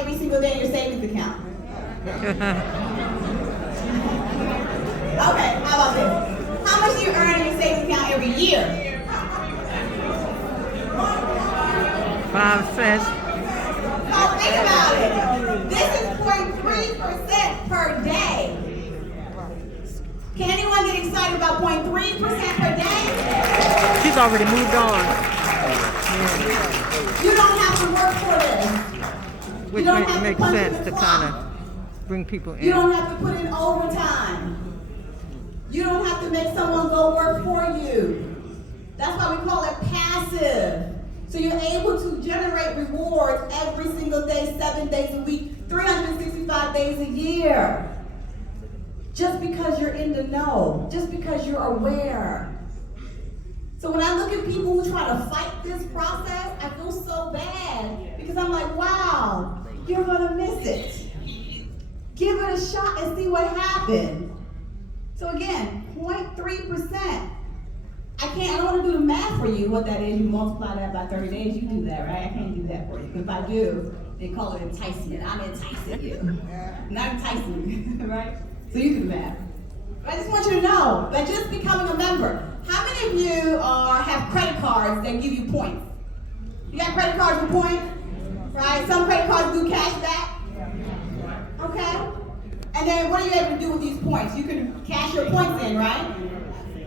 every single day in your savings account? Okay, how about this? How much do you earn in your savings account every year? 5 cents. So think about it. This is 0.3% per day. Can anyone get excited about 0.3% per day? She's already moved on. You don't have to work for this. Which makes sense to kind of bring people in. You don't have to put in overtime. You don't have to make someone go work for you. That's why we call it passive. So you're able to generate rewards every single day, 7 days a week, 365 days a year. Just because you're in the know, just because you're aware. So when I look at people who try to fight this process, I feel so bad because I'm like, wow, you're gonna miss it. Give it a shot and see what happens. So again, 0.3%. I don't want to do the math for you, what that is. You multiply that by 30 days, you do that, right? I can't do that for you. If I do, they call it enticement. I'm enticing you. Not enticing you, right? So you do the math. But I just want you to know that just becoming a member, how many of you have credit cards that give you points? You got credit cards with points? Right? Some credit cards do cash back. Okay? And then what are you able to do with these points? You can cash your points in, right?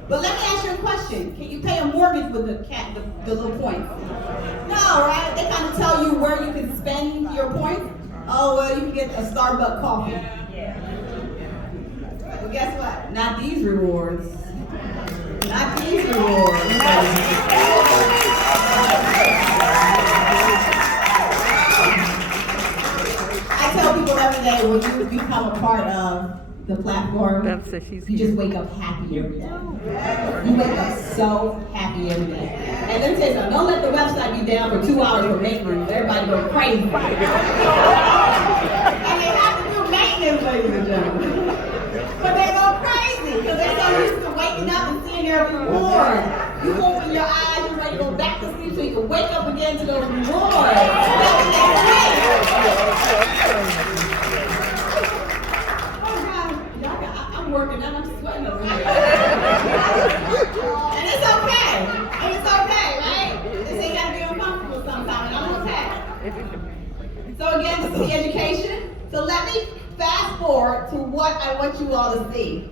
But let me ask you a question. Can you pay a mortgage with the little points? No, right? They kind of tell you where you can spend your points. Oh, well, you can get a Starbucks coffee. Well, guess what? Not these rewards. Not these rewards. I tell people every day, when you become a part of the platform, you just wake up happy every day. You wake up so happy every day. And let me tell you something, don't let the website be down for 2 hours for maintenance. Everybody go crazy. And they have to do maintenance, ladies and gentlemen. But they go crazy because they're so used to waking up and seeing their reward. You open your eyes, you're ready to go back to sleep so you can wake up again to those rewards. I'm working and I'm sweating over here. And it's okay. And it's okay, right? This ain't gotta be uncomfortable sometimes, and I'm okay. So again, this is the education. So let me fast forward to what I want you all to see.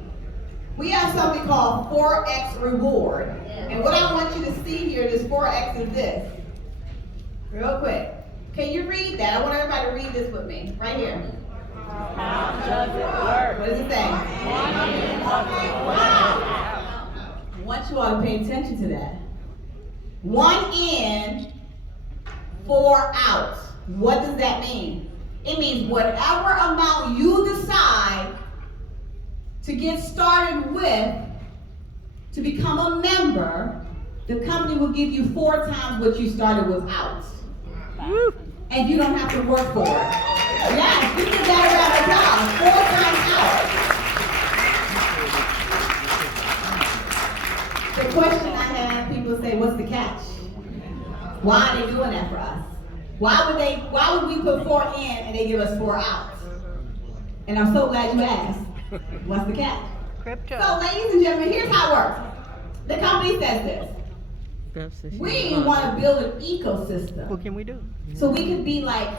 We have something called 4X reward. And what I want you to see here, this 4X is this. Real quick. Can you read that? I want everybody to read this with me. Right here. How does it work? What does it say? I want you all to pay attention to that. 1 in, 4 out. What does that mean? It means whatever amount you decide to get started with to become a member, the company will give you 4 times what you started without. And you don't have to work for it. Yes, you can that around the house, 4 times out. The question I have, people say, what's the catch? Why are they doing that for us? Why would we put 4 in and they give us 4 out? And I'm so glad you asked. What's the catch? Crypto. So ladies and gentlemen, here's how it works. The company says this. We want to build an ecosystem. What can we do? So we could be like,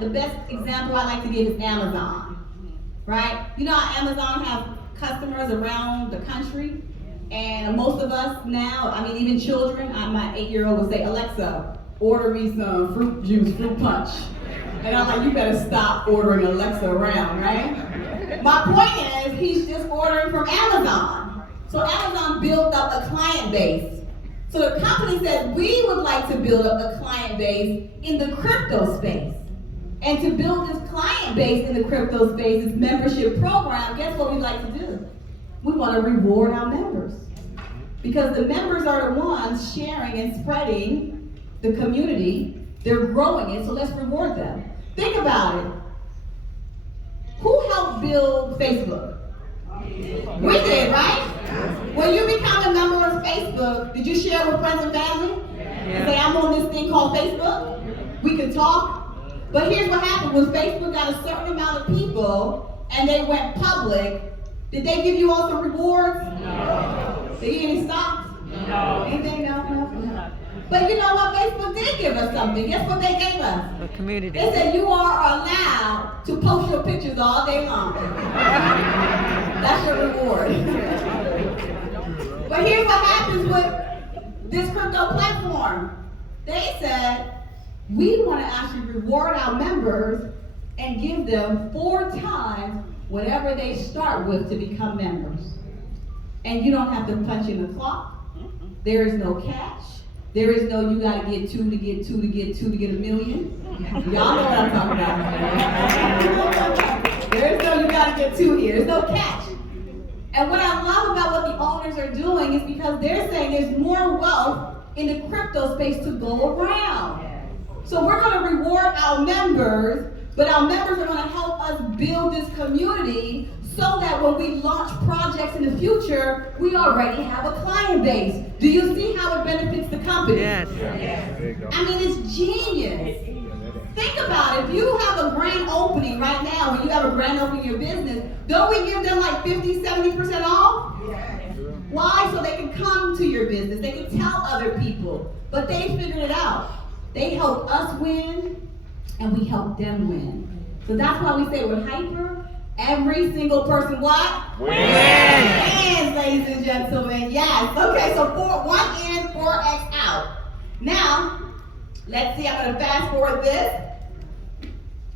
the best example I like to give is Amazon, right? You know how Amazon have customers around the country? And most of us now, I mean even children, my 8-year-old will say, Alexa, order me some fruit juice, fruit punch. And I'm like, you better stop ordering Alexa around, right? My point is, he's just ordering from Amazon. So Amazon built up a client base. So the company said, we would like to build up a client base in the crypto space. And to build this client base in the crypto space, this membership program, guess what we like to do? We want to reward our members. Because the members are the ones sharing and spreading the community. They're growing it, so let's reward them. Think about it. Who helped build Facebook? We did, right? When you become a member of Facebook, did you share with friends and family? Yeah. Say, I'm on this thing called Facebook. We can talk. But here's what happened. When Facebook got a certain amount of people and they went public, did they give you all some rewards? No. Did you get any stocks? No. Anything? No. But you know what? Facebook did give us something. Guess what they gave us? A community. They said you are allowed to post your pictures all day long. That's your reward. But here's what happens with this crypto platform. They said, we want to actually reward our members and give them 4 times whatever they start with to become members. And you don't have to punch in the clock. There is no catch. There is no you gotta get 2 to get 2 to get 2 to get 1 million. Y'all know what I'm talking about. There is no you gotta get 2 here. There's no catch. And what I love about what the owners are doing is because they're saying there's more wealth in the crypto space to go around. So we're going to reward our members, but our members are going to help us build this community so that when we launch projects in the future, we already have a client base. Do you see how it benefits the company? Yes. I mean, it's genius. Think about it. If you have a grand opening right now, when you have a grand opening in your business, don't we give them like 50, 70% off? Why? So they can come to your business. They can tell other people. But they figured it out. They help us win, and we help them win. So that's why we say with Hyper, every single person what? Wins, ladies and gentlemen. Yes. Okay, so 1 in, 4x out. Now, let's see. I'm going to fast forward this.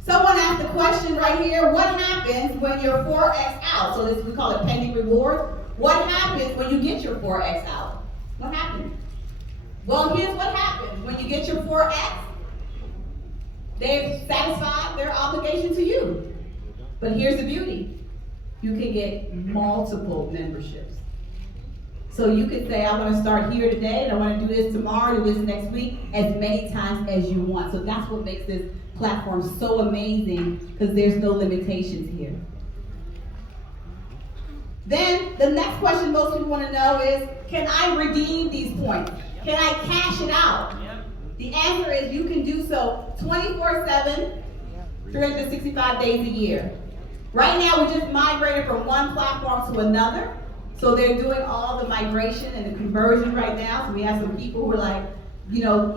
Someone asked the question right here, what happens when you're 4x out? So this we call it pending reward. What happens when you get your 4x out? What happens? Well, here's what happens. When you get your 4x, they've satisfied their obligation to you. But here's the beauty. You can get multiple memberships. So you could say, I want to start here today, and I want to do this tomorrow, do this next week, as many times as you want. So that's what makes this platform so amazing, because there's no limitations here. Then the next question most people want to know is, can I redeem these points? Can I cash it out? The answer is you can do so 24/7, 365 days a year. Right now, we just migrated from one platform to another. So they're doing all the migration and the conversion right now. So we have some people who are like, you know,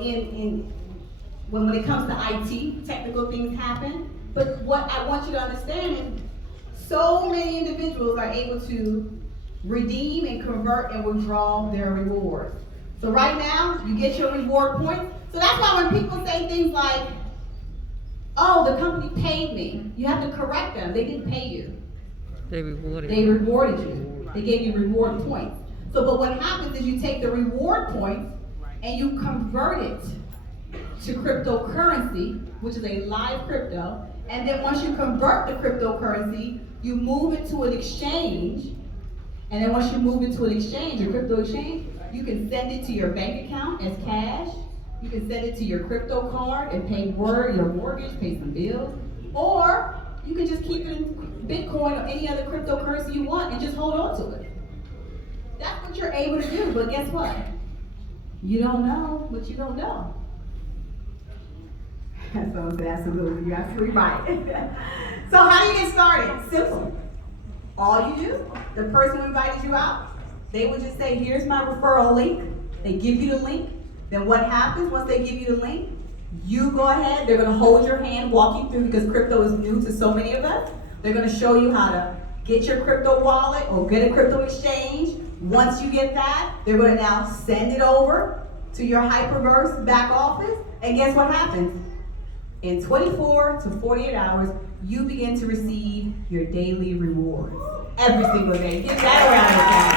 when it comes to IT, technical things happen. But what I want you to understand is so many individuals are able to redeem and convert and withdraw their rewards. So right now, you get your reward points. So that's why when people say things like, oh, the company paid me, you have to correct them. They didn't pay you. They rewarded They rewarded you. They gave you reward points. So, but what happens is you take the reward points and you convert it to cryptocurrency, which is a live crypto. And then once you convert the cryptocurrency, you move it to an exchange. And then once you move it to an exchange, a crypto exchange, you can send it to your bank account as cash. You can send it to your crypto card and pay your mortgage, pay some bills. Or you can just keep it in Bitcoin or any other cryptocurrency you want and just hold on to it. That's what you're able to do, but guess what? You don't know what you don't know. So absolutely, you're absolutely right. So how do you get started? Simple. All you do, the person who invited you out, they would just say, here's my referral link. They give you the link. Then what happens once they give you the link? You go ahead, they're going to hold your hand, walk you through, because crypto is new to so many of us. They're going to show you how to get your crypto wallet or get a crypto exchange. Once you get that, they're going to now send it over to your Hyperverse back office. And guess what happens? In 24 to 48 hours, you begin to receive your daily rewards. Every single day. Give that a round of applause.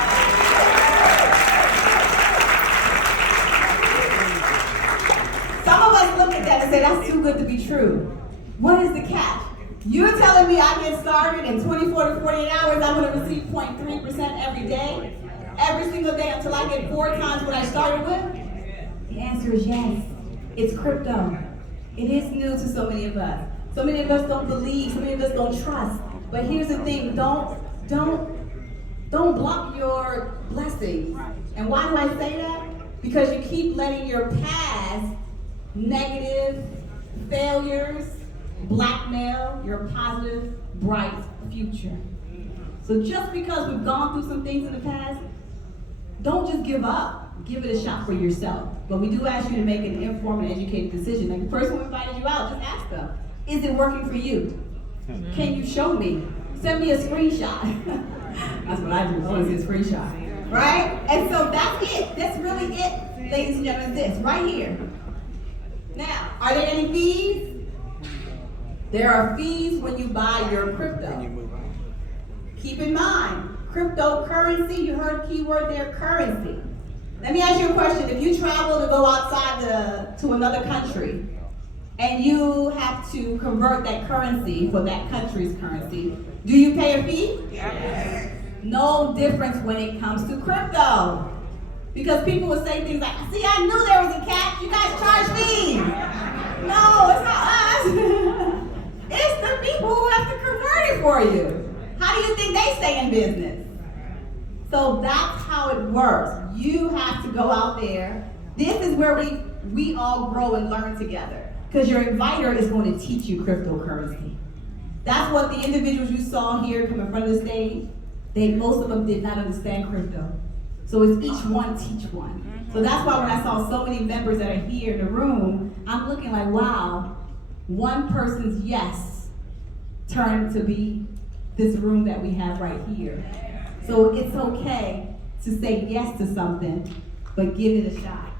Some of us look at that and say, that's too good to be true. What is the catch? You're telling me I get started in 24 to 48 hours, I'm going to receive 0.3% every day? Every single day until I get 4 times what I started with? The answer is yes. It's crypto. It is new to so many of us. So many of us don't believe, so many of us don't trust. But here's the thing, don't block your blessings. And why do I say that? Because you keep letting your past negative failures, blackmail your positive, bright future. So just because we've gone through some things in the past, don't just give up. Give it a shot for yourself. But we do ask you to make an informed and educated decision. Like the person who invited you out, just ask them, is it working for you? Can you show me? Send me a screenshot. That's what I do. I want to see a screenshot. Right? And so that's it. That's really it, ladies and gentlemen, this right here. Now, are there any fees? There are fees when you buy your crypto. Keep in mind, cryptocurrency, you heard the keyword there, currency. Let me ask you a question. If you travel to go outside to another country, and you have to convert that currency for that country's currency, do you pay a fee? Yes. No difference when it comes to crypto. Because people will say things like, see, I knew there was a catch. You guys charge fees. No, it's not us. It's the people who have to convert it for you. How do you think they stay in business? So that's how it works. You have to go out there. This is where we all grow and learn together. Because your inviter is going to teach you cryptocurrency. That's what the individuals you saw here come in front of the stage, most of them did not understand crypto. So it's each one teach one. So that's why when I saw so many members that are here in the room, I'm looking like, wow, one person's yes turned to be this room that we have right here. So it's okay to say yes to something, but give it a shot.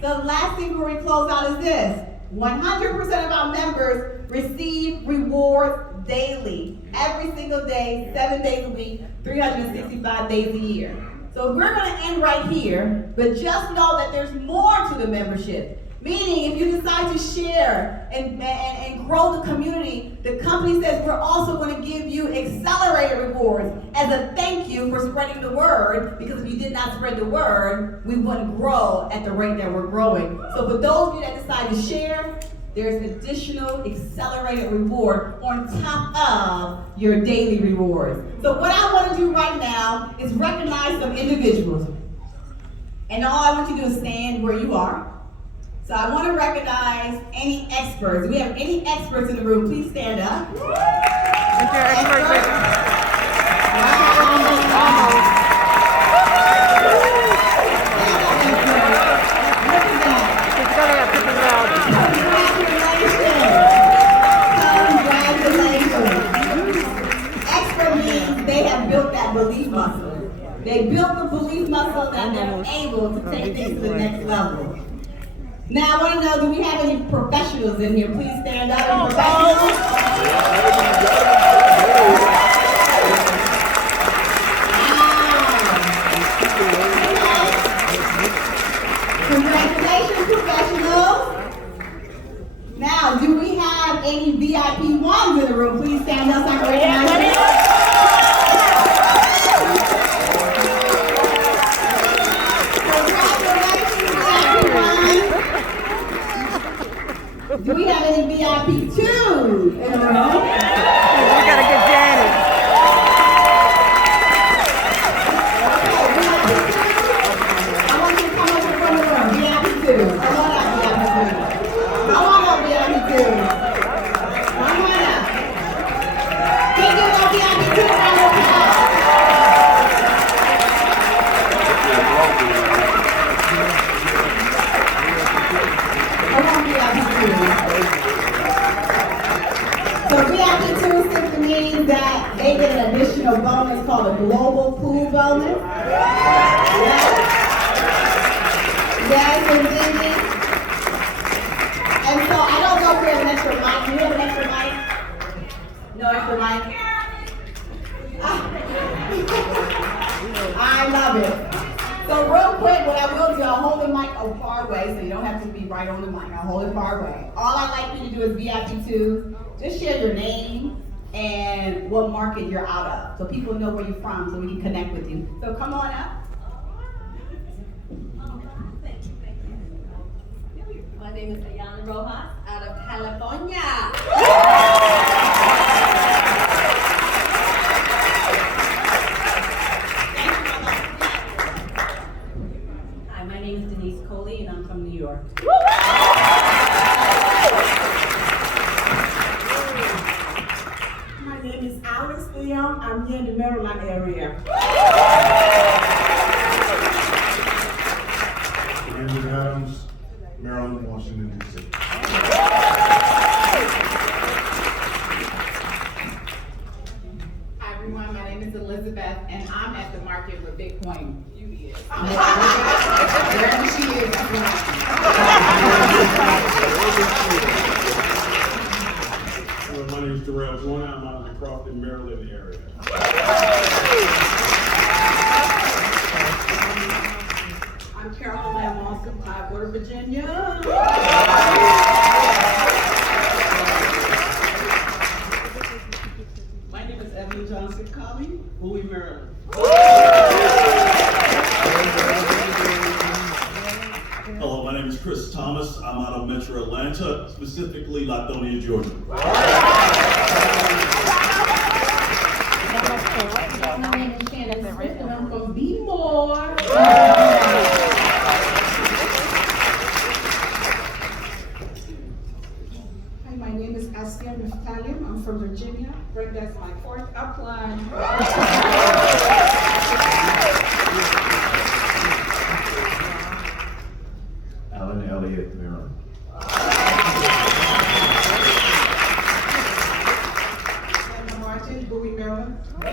The last thing before we close out is this. 100% of our members receive rewards daily, every single day, 7 days a week, 365 days a year. So we're going to end right here, but just know that there's more to the membership. Meaning, if you decide to share and grow the community, the company says we're also going to give you accelerated rewards as a thank you for spreading the word, because if you did not spread the word, we wouldn't grow at the rate that we're growing. So for those of you that decide to share, there's additional accelerated reward on top of your daily rewards. So what I want to do right now is recognize some individuals. And all I want you to do is stand where you are. So I want to recognize any experts. Do we have any experts in the room? Please stand up. Congratulations. Expert means they have built that belief muscle. They built the belief muscle that they're able to take things to the next level. Now I want to know, do we have any professionals in here? Please stand up. Any professionals? Congratulations, professionals. Now, do we have any VIP ones in the room? Please stand up so I can recognize you. Do we have any VIP 2 in the room? We gotta get Janet. I want you to come up in front of the room. VIP 2. Come on up, VIP 2. Come on up, VIP 2. Come on up. Can you give our VIP 2 a round of applause? So VIP 2 simply means that they get an additional bonus called a global pool bonus. Yes, indeed. And so I don't know if we have an extra mic. Do we have an extra mic? No extra mic? I love it. So real quick, what I will do, I'll hold the mic far away so you don't have to be right on the mic. I'll hold it far away. All I'd like you to do is VIP 2. Just share your name and what market you're out of, so people know where you're from, so we can connect with you. So come on up. My name is Ayana Rojas out of California. Hi, my name is Denise Coley and I'm from New York. Alcion. I'm here in the Maryland area. Andrew Adams, Maryland, Washington, D.C. Hi everyone, my name is Elizabeth, and I'm at the market with Big Point. Beauty is. Wherever she is, that's where My name is Terrell Joyner. I'm out of the Crowne, Maryland area. I'm Carol Lamb Austin, Tidewater, Virginia. My name is Evan Johnson Colley, Bowie, Maryland. Hello, my name is Chris Thomas. I'm out of Metro Atlanta, specifically Lithonia, Georgia. My name is Shannon Smith, and I'm from B-More. Hi, my name is Askia Muftaliam. I'm from Virginia. That's my fourth upline. Alan Elliott, Maryland. Emma Martin, Bowie, Maryland. What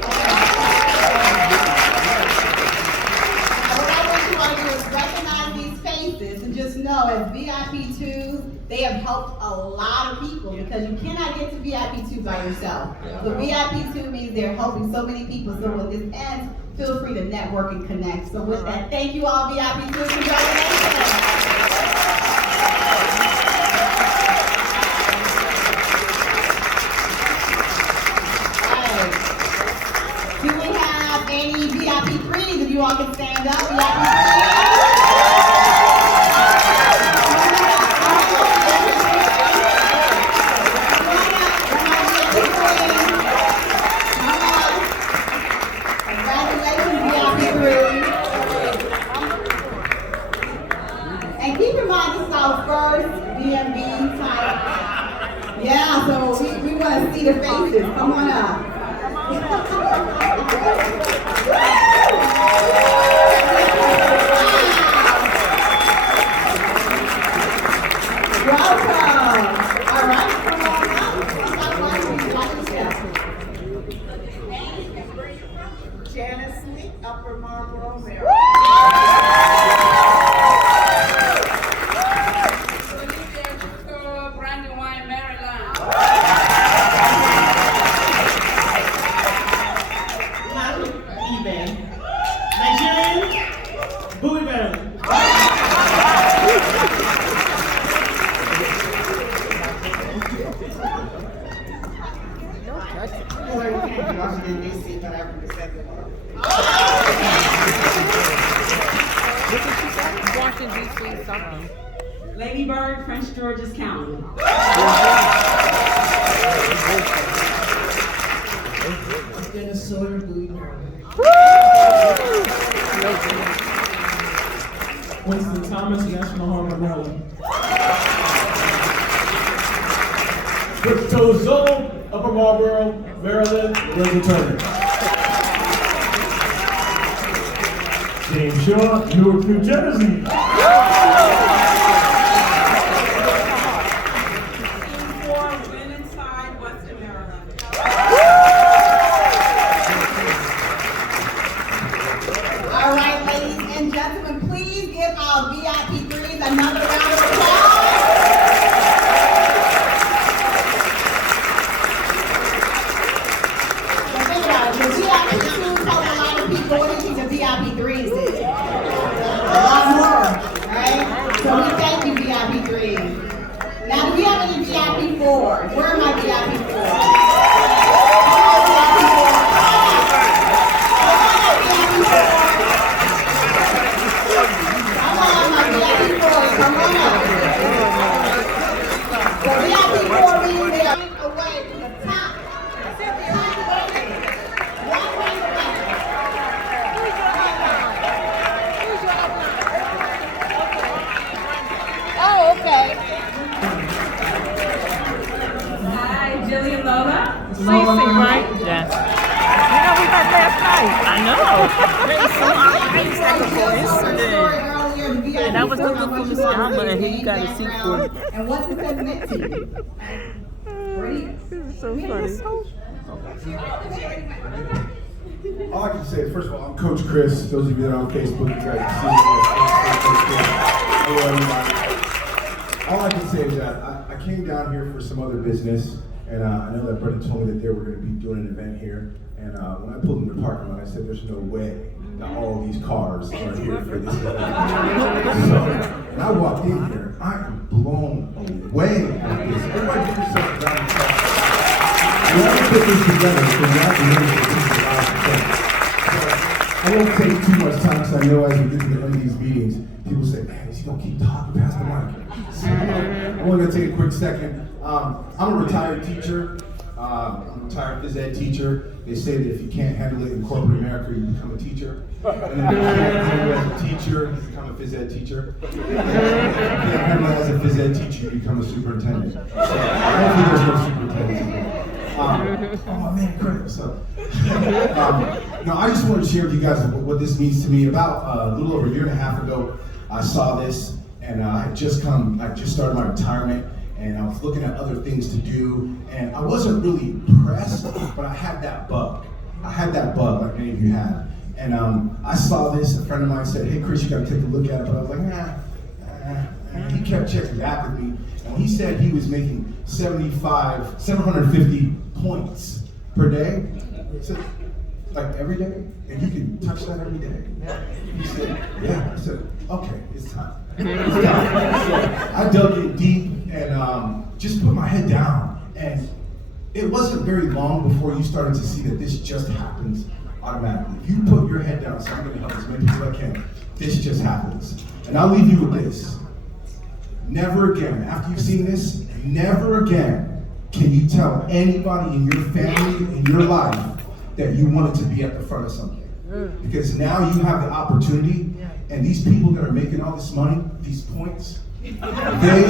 I want you all to do is recognize these faces and just know as VIP2s, they have helped a lot of people because you cannot get to VIP2 by yourself. So VIP2 means they're helping so many people. So when this ends, feel free to network and connect. So with that, thank you all VIP2s. Congratulations. Do we have any VIP3s? If you all can stand up, VIP3s. Congratulations, VIP3s. And keep in mind, this is our first DMV type. Yeah, so we want to see the faces. Come on up. Welcome. All right, come on up. Janice Smith, Upper Marlboro, Maryland. Brandywine, Maryland. eBay. Nigerian, Bowie, Maryland. Washington, D.C., but I represent the world. Washington, D.C. something. Lady Bird, Prince George's County. Minnesota, Bowie, Maryland. Winston Thomas, National Harbor, Maryland. Crypto Zone, Upper Marlboro, Maryland, Lorenzo Turner. James Shaw, Newark, New Jersey. All right, ladies and gentlemen, please give our VIP3s another round of applause. So think about it. The VIP2s help a lot of people. What do you think the VIP3s did? A lot more, right? So we thank you, VIP3s. Now, do we have any VIP4s? Where are my VIP4s? Come on, my VIP4s, the VIP4 means they are away from the top. Oh, okay. Hi, Jillian Lola. Cece, right? Yes. last night. I know. And I was looking for Mr. Alma, and he got a seat for me. And what does that mean to you? This is so funny. All I can say is, first of all, I'm Coach Chris. Those of you that are on Facebook, you guys can see me. Hello, everybody. All I can say is that I came down here for some other business, and I know that Brendan told me that they were going to be doing an event here. And when I pulled in the parking lot, I said, "There's no way that all these cars are here for this event." So, when I walked in here, I am blown away at this. Everybody give yourself a round of applause. We have to put this together, so we have to really do this live event. I won't take too much time because I know as we get to the end of these meetings, people say, "Man, is he gonna keep talking past the mic?" So, I'm only gonna take a quick second. I'm a retired teacher. I'm a retired phys ed teacher. They say that if you can't handle it in corporate America, you become a teacher. And if you can't handle it as a teacher, you become a phys ed teacher. And if you can't handle it as a phys ed teacher, you become a superintendent. So hopefully there's no superintendent. Oh man, Craig, what's up? No, I just wanted to share with you guys what this means to me. About a little over a year and a half ago, I saw this, and I just started my retirement, and I was looking at other things to do, and I wasn't really pressed, but I had that bug. I had that bug, like many of you have. And I saw this, a friend of mine said, "Hey Chris, you gotta take a look at it," but I was like, and he kept checking back with me, and when he said he was making 750 points per day, I said, "Like every day? And you can touch that every day?" He said, "Yeah." I said, "Okay, it's time." It's time. So I dug in deep and just put my head down. And it wasn't very long before you started to see that this just happens automatically. If you put your head down, so I'm gonna help as many people as I can, this just happens. And I'll leave you with this. Never again, after you've seen this, never again can you tell anybody in your family, in your life, that you wanted to be at the front of something. Because now you have the opportunity, and these people that are making all this money, these points, they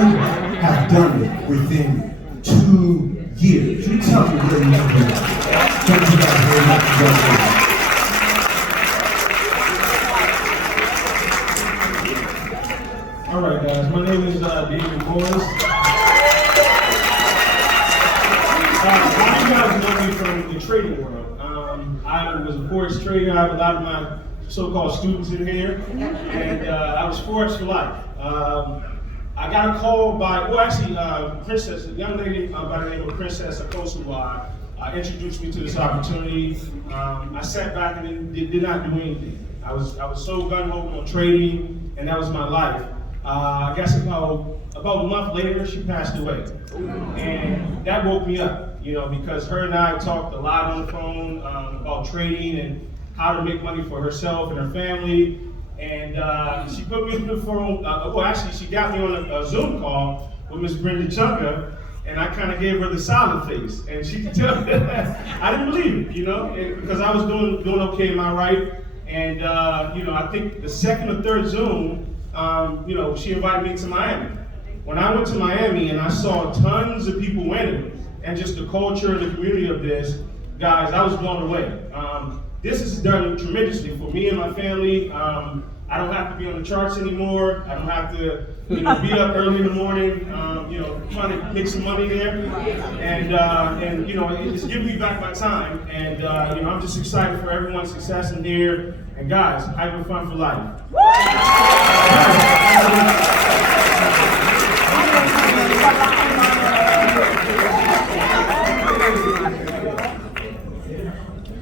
have done it within 2 years. You tell me where you have been. Thank you guys very much. All right, guys. My name is David Morris. You guys know me from the trading world. I was a forex trader. I have a lot of my so-called students in here, and I was forex for life. I got a call by, Princess, a young lady by the name of Princess Akosu introduced me to this opportunity. I sat back and did not do anything. I was so gung-ho on trading, and that was my life. I guess about a month later, she passed away. And that woke me up, because her and I talked a lot on the phone about trading and how to make money for herself and her family. And she put me on the phone, she got me on a Zoom call with Miss Brenda Chunga, and I kind of gave her the solid face. And she could tell that I didn't believe it, because I was doing okay in my right. And, I think the second or third Zoom, she invited me to Miami. When I went to Miami and I saw tons of people winning, and just the culture and the community of this, guys, I was blown away. This has done tremendously for me and my family. I don't have to be on the charts anymore. I don't have to, be up early in the morning, trying to make some money there. And it's giving me back my time. And, I'm just excited for everyone's success in here. And guys, Hyper Fun for life.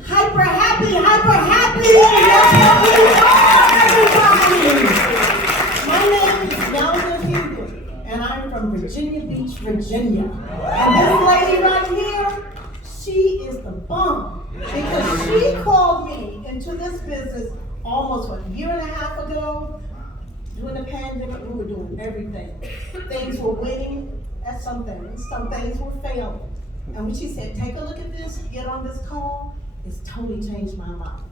Hyper happy, hyper happy! My name is Yelda Huber, and I'm from Virginia Beach, Virginia. And this lady right here, she is the bomb. Because she called me into this business almost a year and a half ago. During the pandemic, we were doing everything. Things were winning at some things were failing. And when she said, "Take a look at this, get on this call," it's totally changed my life.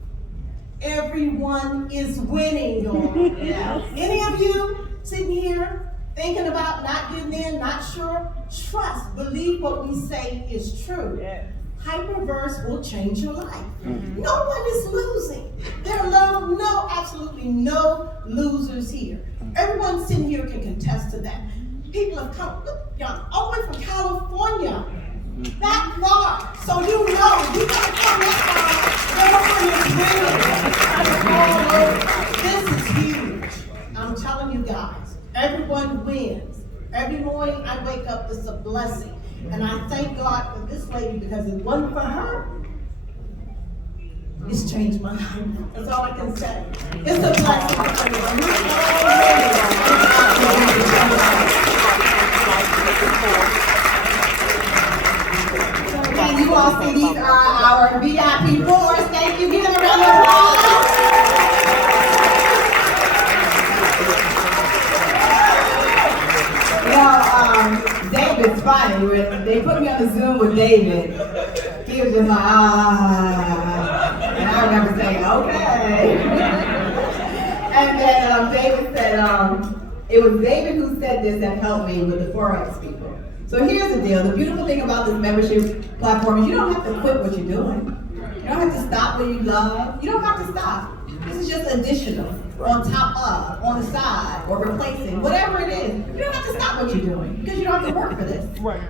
Everyone is winning, y'all. Yeah. Any of you sitting here thinking about not getting in, not sure, trust, believe what we say is true. Yeah. Hyperverse will change your life. No one is losing. There are absolutely no losers here. Everyone sitting here can contest to that. People have come, y'all, all the way from California, that far. So you know, you gotta come that far. This is huge. I'm telling you guys, everyone wins. Every morning I wake up, it's a blessing. And I thank God for this lady because if it wasn't for her, it's changed my life. That's all I can say. It's a blessing for everyone. And you all see these are our VIP boards. Thank you. Give them a round of applause. David's funny. When they put me on the Zoom with David, he was just like, and I remember saying, okay. And then David said, it was David who said this that helped me with the Forex people. So here's the deal. The beautiful thing about this membership platform is you don't have to quit what you're doing. You don't have to stop what you love. You don't have to stop. This is just additional, on top of, on the side, or replacing, whatever it is. You don't have to stop what you're doing because you don't have to work for this. Right.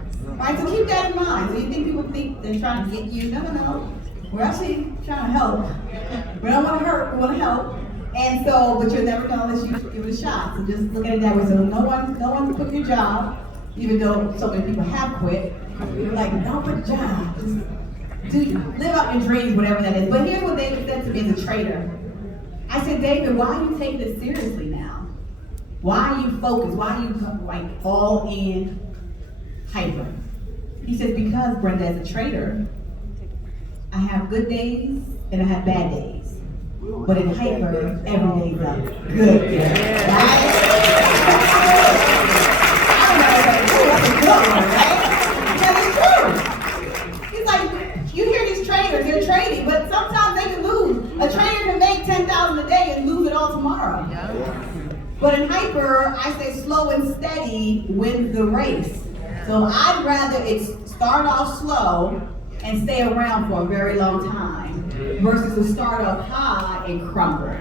So keep that in mind. So you think people think they're trying to get you? No. We're actually trying to help. We don't want to hurt. We want to help. And so, but you'll never know unless you give it a shot. So just look at it that way. So no one quit your job, even though so many people have quit. You're like, don't quit your job. Just live out your dreams, whatever that is. But here's what David said to me as a trader. I said, David, why are you taking this seriously now? Why are you focused? Why are you like all in hyper? He says, because Brenda, as a trader, I have good days and I have bad days. But in hyper, every day's a good day. Right? He's like, you hear these traders, they're trading, but sometimes they can lose. A trader can make $10,000 a day and lose it all tomorrow. But in hyper, I say slow and steady wins the race. So I'd rather it start off slow and stay around for a very long time versus to start off high and crumble.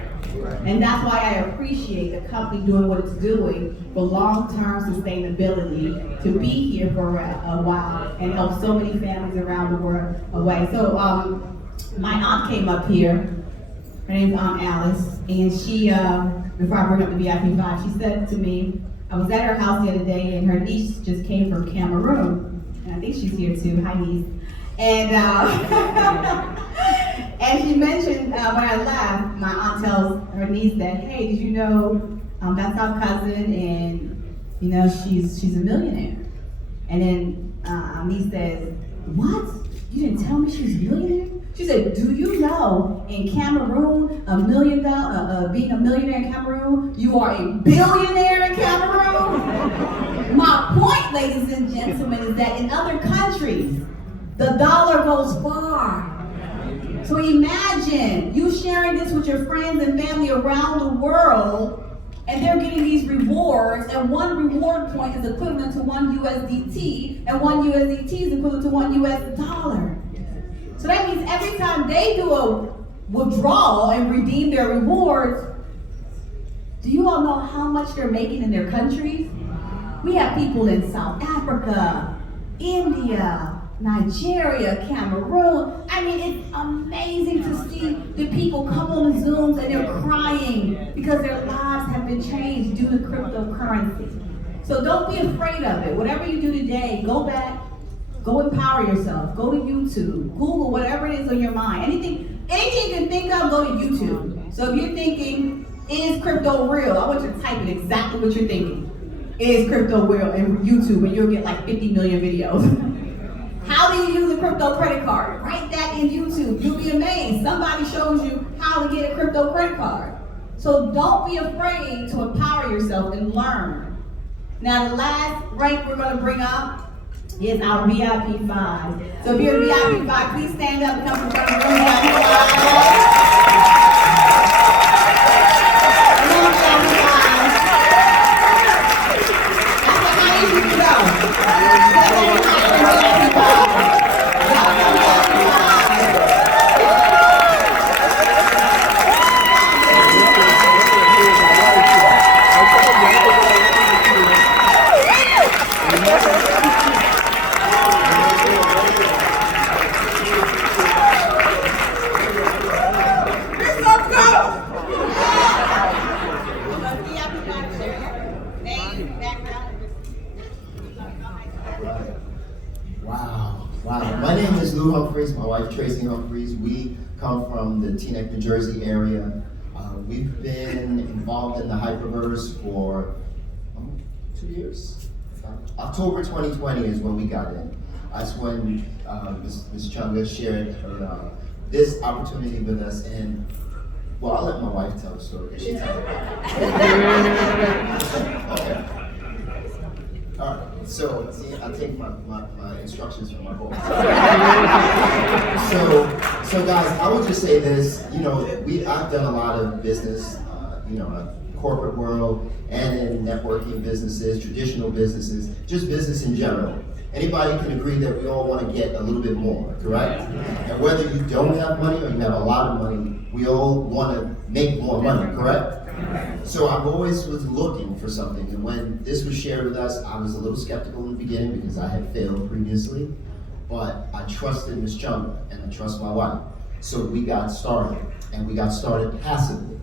And that's why I appreciate the company doing what it's doing for long-term sustainability, to be here for a while and help so many families around the world away. So my aunt came up here. Her name's Aunt Alice, and she, before I bring up the VIP 5, she said to me, I was at her house the other day, and her niece just came from Cameroon, and I think she's here too. Hi, niece. And and she mentioned when I left, my aunt tells her niece that, hey, did you know that's our cousin, and you know she's a millionaire. And then niece says, what? You didn't tell me she's a millionaire? She said, do you know in Cameroon, being a millionaire in Cameroon, you are a billionaire in Cameroon? My point, ladies and gentlemen, is that in other countries, the dollar goes far. So imagine you sharing this with your friends and family around the world, and they're getting these rewards, and one reward point is equivalent to one USDT, and one USDT is equivalent to one US dollar. So that means every time they do a withdrawal and redeem their rewards, do you all know how much they're making in their countries? We have people in South Africa, India, Nigeria, Cameroon. I mean, it's amazing to see the people come on the Zooms and they're crying because their lives have been changed due to cryptocurrency. So don't be afraid of it. Whatever you do today, go back. Go empower yourself. Go to YouTube, Google, whatever it is on your mind. Anything you can think of, go to YouTube. So if you're thinking, is crypto real? I want you to type in exactly what you're thinking. Is crypto real in YouTube, and you'll get like 50 million videos. How do you use a crypto credit card? Write that in YouTube. You'll be amazed. Somebody shows you how to get a crypto credit card. So don't be afraid to empower yourself and learn. Now the last rank we're going to bring up is our VIP 5. So if you're a VIP 5, please stand up and come to front of the room. VIP 5. That's how easy you go. name is Lou Humphreys, my wife Tracy Humphreys. We come from the Teaneck, New Jersey area. We've been involved in the Hyperverse for 2 years. October 2020 is when we got in. That's when Ms. Chunga shared her, this opportunity with us, and well, I'll let my wife tell the story. She tells it. Okay. All right. So see, I take my instructions from my boss. So guys, I would just say this. You know, I've done a lot of business. You know, corporate world and in networking businesses, traditional businesses, just business in general. Anybody can agree that we all want to get a little bit more, correct? And whether you don't have money or you have a lot of money, we all want to make more money, correct? So I've always was looking for something, and when this was shared with us, I was a little skeptical in the beginning because I had failed previously, but I trusted Ms. Chunga and I trust my wife. So we got started, and we got started passively.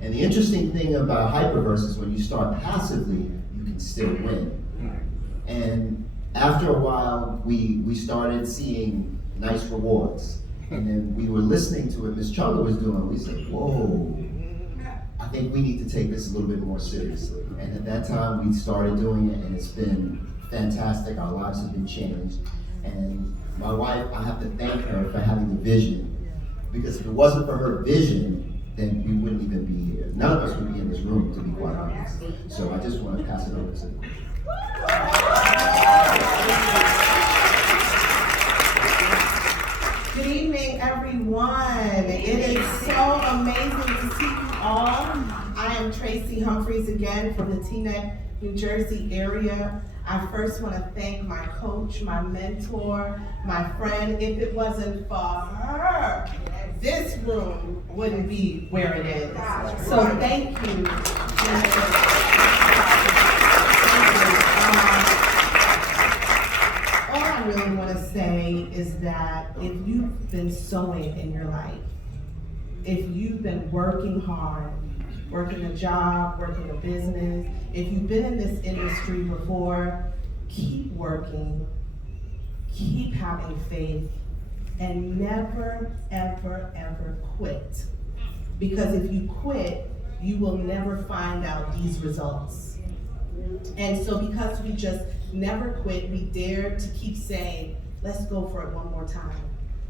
And the interesting thing about Hyperverse is when you start passively, you can still win. And after a while, we started seeing nice rewards. And then we were listening to what Ms. Chunga was doing. We said, whoa, I think we need to take this a little bit more seriously. And at that time, we started doing it, and it's been fantastic. Our lives have been changed. And my wife, I have to thank her for having the vision. Because if it wasn't for her vision, then we wouldn't even be here. None of us would be in this room, to be quite honest. So I just want to pass it over to you. Good evening, everyone. It is so amazing to see you all. I am Tracy Humphreys again from the Teaneck, New Jersey area. I first want to thank my coach, my mentor, my friend. If it wasn't for her, this room wouldn't be where it is. So thank you. All I really want to say is that if you've been sowing in your life, if you've been working hard, working a job, working a business, if you've been in this industry before, keep working, keep having faith, and never, ever, ever quit. Because if you quit, you will never find out these results. And so because we just never quit, we dare to keep saying, let's go for it one more time.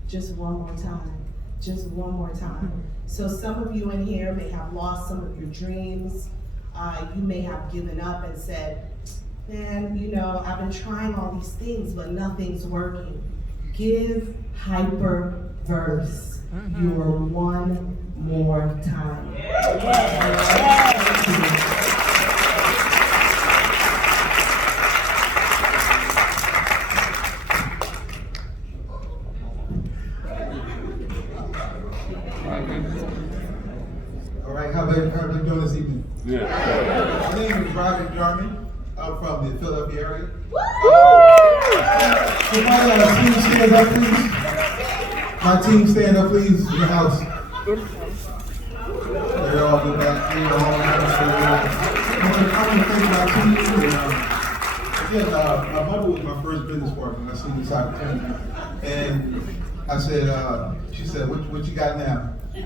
Just one more time. Just one more time. So some of you in here may have lost some of your dreams. You may have given up and said, man, you know, I've been trying all these things, but nothing's working. Give Hyperverse your one more time. All right, how about you doing this evening? Yeah. My name is Roger Jarman. I'm from the Philadelphia area. Can my team stand up, please? My team stand up, please, in the house. They're all in back. They're all in the I want to thank my team. Again, my mother was my first business partner when I seen this opportunity. And I said, she said, what you got now? She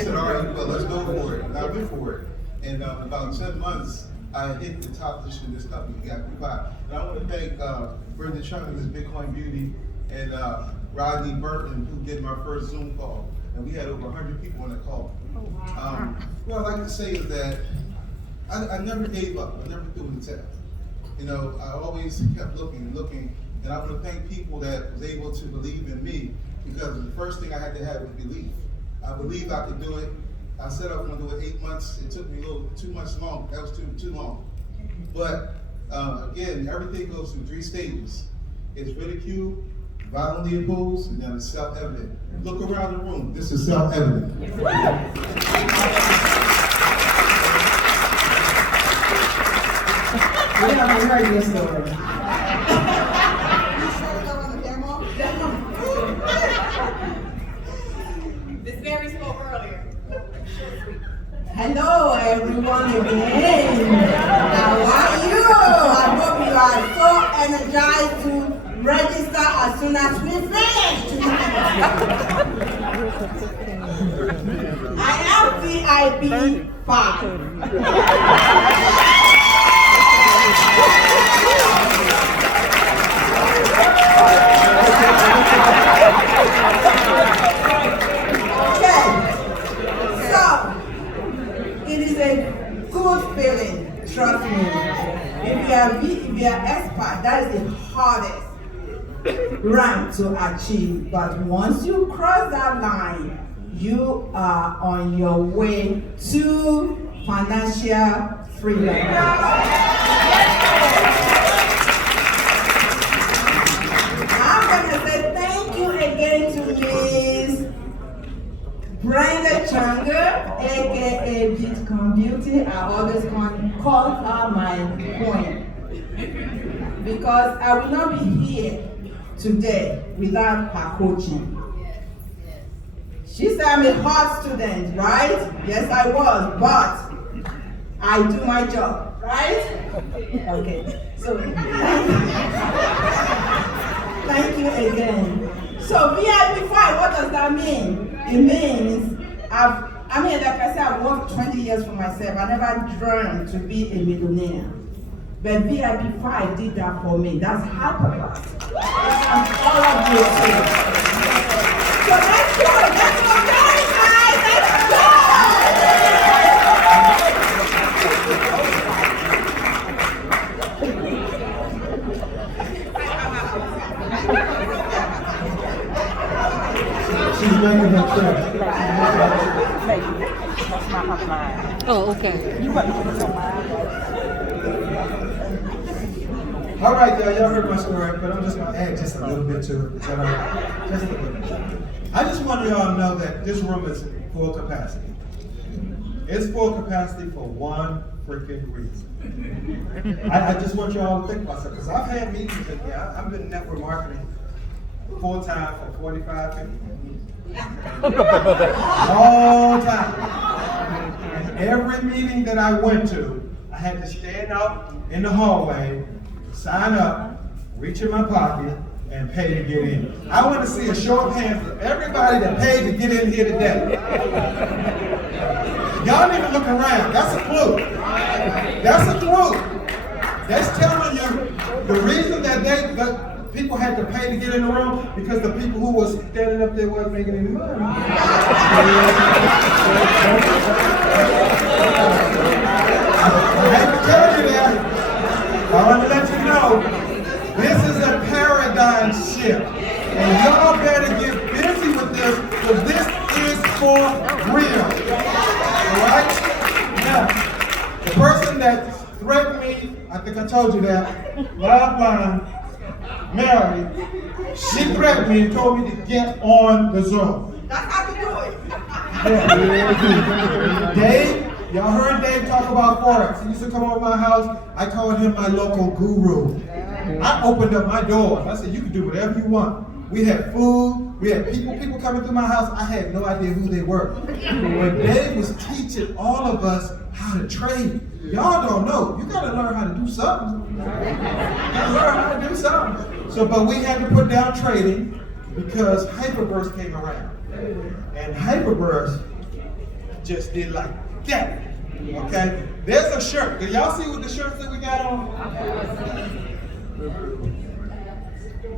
said, all right, well, let's go for it. And I went for it. And about 10 months, I hit the top position in this company, got Dubai. And I want to thank Brenda Chung and Ms. Bitcoin Beauty and Rodney Burton, who did my first Zoom call. And we had over 100 people on the call. What I'd like to say is that I never gave up. I never threw in the towel. You know, I always kept looking and looking. And I want to thank people that was able to believe in me, because the first thing I had to have was belief. I believed I could do it. I said I was going to do it 8 months. It took me a little too much long. That was too long. But again, everything goes through 3 stages. It's ridicule, violently opposed, and then it's self-evident. Look around the room. This is self-evident. I haven't heard your story. This Mary spoke earlier. Hello, everyone again. How are you? I hope you are so energized to register as soon as we finish tonight. I am VIP 5. It is a good feeling, trust me. If you are expert, that is the hardest rank to achieve. But once you cross that line, you are on your way to financial freedom. I'm gonna say thank you again to Ms. Brenda Changa, aka Bitcoin Beauty. I always call her my queen because I will not be here today without her coaching. She said I'm a hard student, right? Yes, I was, but I do my job, right? Okay, so thank you again. So VIP 5, what does that mean? It means, like I said, I've worked 20 years for myself. I never dreamed to be a millionaire. But VIP 5 did that for me. That's Hyperverse. And all of you too. So let's go, guys, let's go! She's making her trip. Oh, okay. All right, y'all heard my story, but I'm just going to add just a little bit to it. Is that all right? Just a little bit. I just want y'all to know that this room is full capacity. It's full capacity for one freaking reason. I just want y'all to think about something, because I've had meetings in here. I've been network marketing full-time for 45 years. All time. And every meeting that I went to, I had to stand out in the hallway, sign up, reach in my pocket, and pay to get in. I want to see a show of hands of everybody that paid to get in here today. Y'all need to look around. That's a clue. That's a clue. That's telling you the reason that people had to pay to get in the room, because the people who was standing up there wasn't making any money. I hate to tell you that. I want to let you know, this is a paradigm shift. And y'all better get busy with this, because this is for real. Alright? Now, the person that threatened me, I think I told you that, lifeline, Mary, she threatened me and told me to get on the Zoom. That's how you do it. Yeah. Dave, y'all heard Dave talk about Forex. He used to come over my house. I called him my local guru. I opened up my doors. I said, you can do whatever you want. We had food. We had people coming through my house. I had no idea who they were. But Dave was teaching all of us how to trade. Y'all don't know. You gotta learn how to do something. You gotta learn how to do something. So, but we had to put down trading because Hyperverse came around. And Hyperverse just did like that. Okay? There's a shirt. Do y'all see what the shirts that we got on?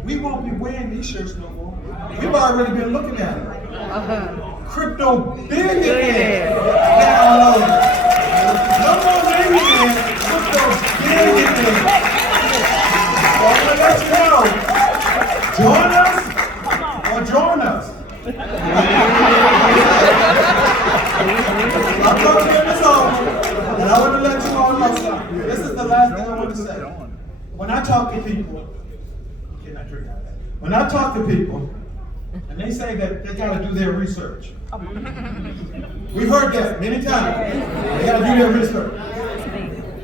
We won't be wearing these shirts no more. We've already been looking at them. Crypto billionaire download. No more millionaire, crypto billionaire. So I'm gonna let you know. Join us or join us. I'm going to get this over, and I want to let you all know something. This is the last thing I want to say. When I talk to people, you cannot drink out of that. When I talk to people, and they say that they got to do their research. We heard that many times. They got to do their research.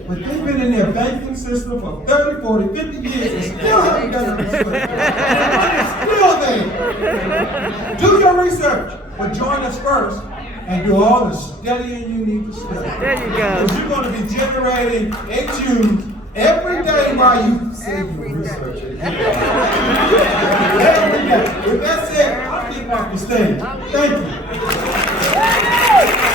But they've been in their banking system for 30, 40, 50 years and still haven't done the research. Still there. Do your research, but join us first and do all the studying you need to study. There you go. Because you're going to be generating HUs Every day while you say you researching. Every day. If that's it, I'll keep off the stage. Thank you.